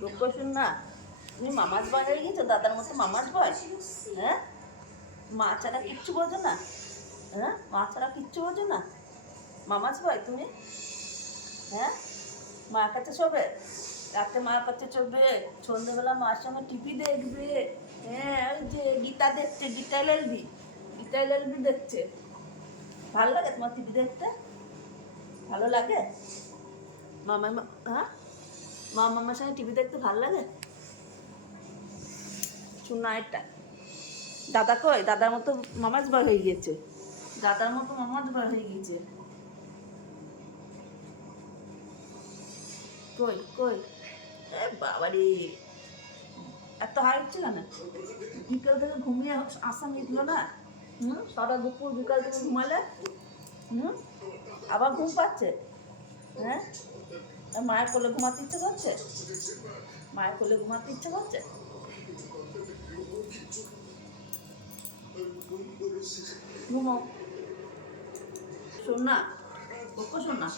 গপ্প শুন না, তুমি মামাজ বয় হয়ে গেছো, দাদার মতো মামাজ বয়। হ্যাঁ, মা ছাড়া কিচ্ছু বোঝো না। হ্যাঁ, মা ছাড়া কিচ্ছু বোঝো না, মামাজ বয় তুমি। হ্যাঁ, মার কাছে শোবে, রাতে মার কাছে শোবে, সন্ধ্যেবেলা মার সঙ্গে টিভি দেখবে। হ্যাঁ, ওই যে গীতা দেখছে, গীতা এলএলবি দেখছে। ভালো লাগে তোমার টিভি দেখতে? ভালো লাগে মামা? হ্যাঁ, মামার সঙ্গে টিভি দেখতে ভালো লাগে? শোনা এটা, দাদা কই? দাদার মতো মামাজ বয় হয়ে গিয়েছে, দাদার মতো মামাজ বয় হয়ে গিয়েছে। কই কই? এ বাবারে, এত হাইট ছিল না? বিকাল থেকে ঘুমিয়ে আসা মিটল না। সারা দুপুর বিকাল থেকে ঘুমালে। হুম, আবার ঘুম পাচ্ছে। হ্যাঁ, মায়ের কোলে ঘুমাতে ইচ্ছে করছে, মায়ের কোলে ঘুমাতে ইচ্ছে করছে। ঘুমো। শোন না, ওকে শোন না,